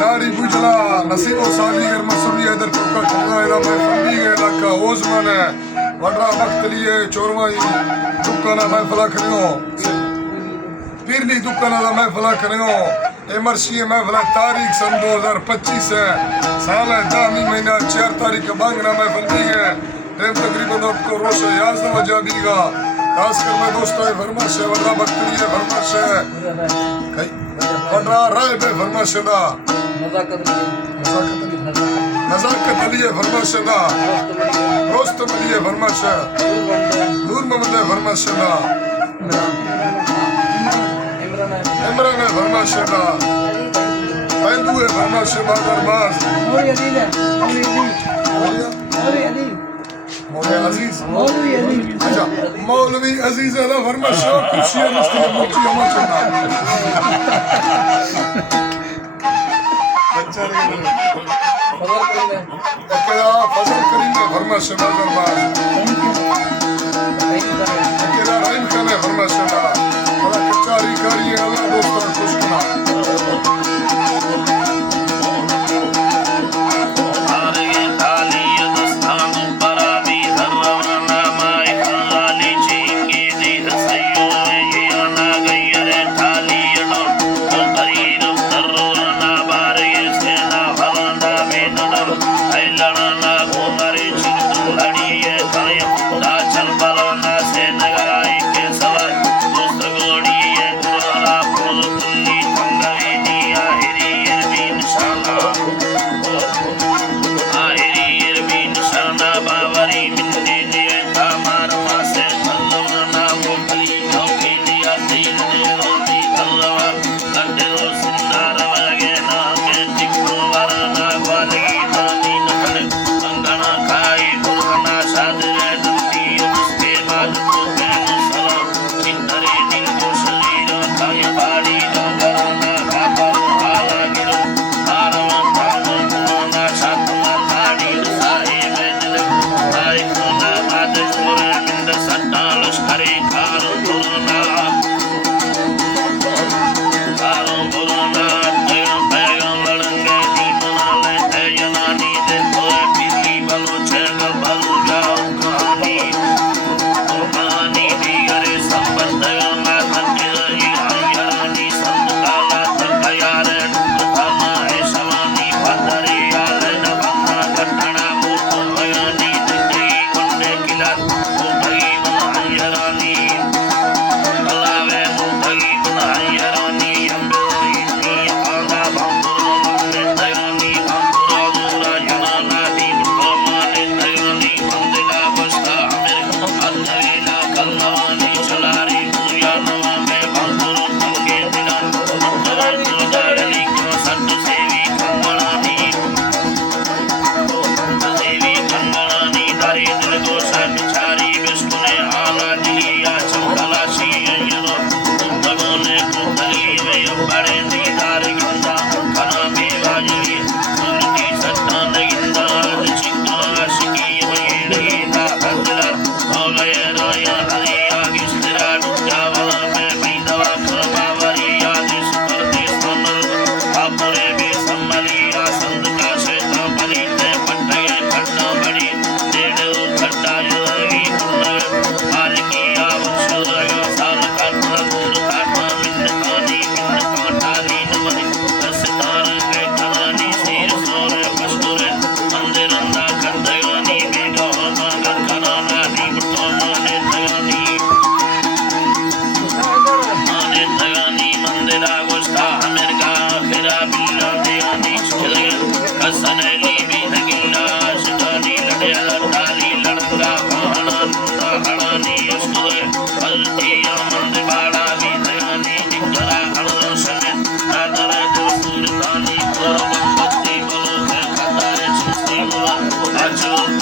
नारी बुझला नसीबो साली गर मसूरी इधर टोका ठगा इधर मैं फंदी गए लाका ओज़मन है वड्रा वक्त लिए चोरवाई दुकाना मैं फला करियो पीरली दुकाना दा मैं फला करियो एमरसी मैं फला तारीख सन 2025 है साल है दामी महीना 4 तारीख बांगना मैं फंदी है टाइम तकरीबन आपको रोश 11 बजे बीगा खासकर मैं दोस्तों फरमाश है वड्रा वक्त लिए फरमाश है वड्रा राय पे फरमाश दा नजाकत अली फरमाश दा रोस्तम अली फरमाश नूर मोहम्मद फरमाश दा इमरान फरमाश दा बैंदू फरमाश दा दरबार मौलवी अजीज अच्छा मौलवी अजीज अला फरमाश कुर्सी मुस्लिम मुक्ति अमल चलना फजल करीम है फरमाश दा दरबार अकेला रहीम खान है फरमाश दा बड़ा कचारी कारी है अल्लाह दोस्तों खुश करा Thank you.